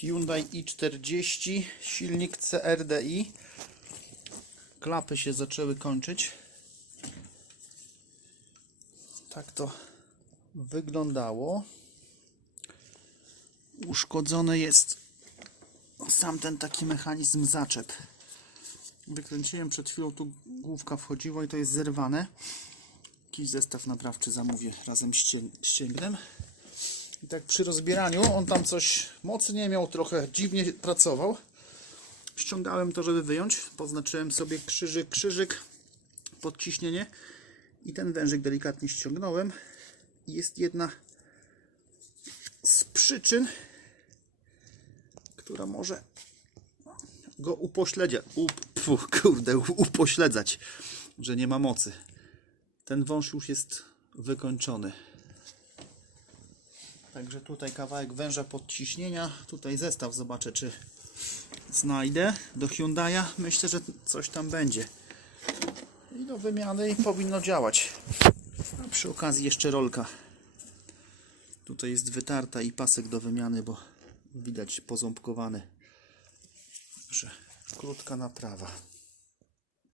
Hyundai i40, silnik CRDI. Klapy się zaczęły kończyć. Tak to wyglądało. Uszkodzony jest sam ten taki mechanizm zaczep. Wykręciłem przed chwilą, tu główka wchodziła i to jest zerwane. Jakiś zestaw naprawczy zamówię razem z ścię- ścięgnem. I tak przy rozbieraniu on tam coś mocy nie miał, trochę dziwnie pracował. Ściągałem to, żeby wyjąć. Poznaczyłem sobie krzyżyk, krzyżyk, podciśnienie i ten wężyk delikatnie ściągnąłem. Jest jedna z przyczyn, która może go upośledzia, up, pfu, kurde, upośledzać, że nie ma mocy. Ten wąż już jest wykończony. Także tutaj kawałek węża podciśnienia. Tutaj zestaw zobaczę, czy znajdę do Hyundai'a. Myślę, że coś tam będzie. I do wymiany powinno działać. A przy okazji jeszcze rolka. Tutaj jest wytarta i pasek do wymiany, bo widać poząbkowany. Także krótka naprawa.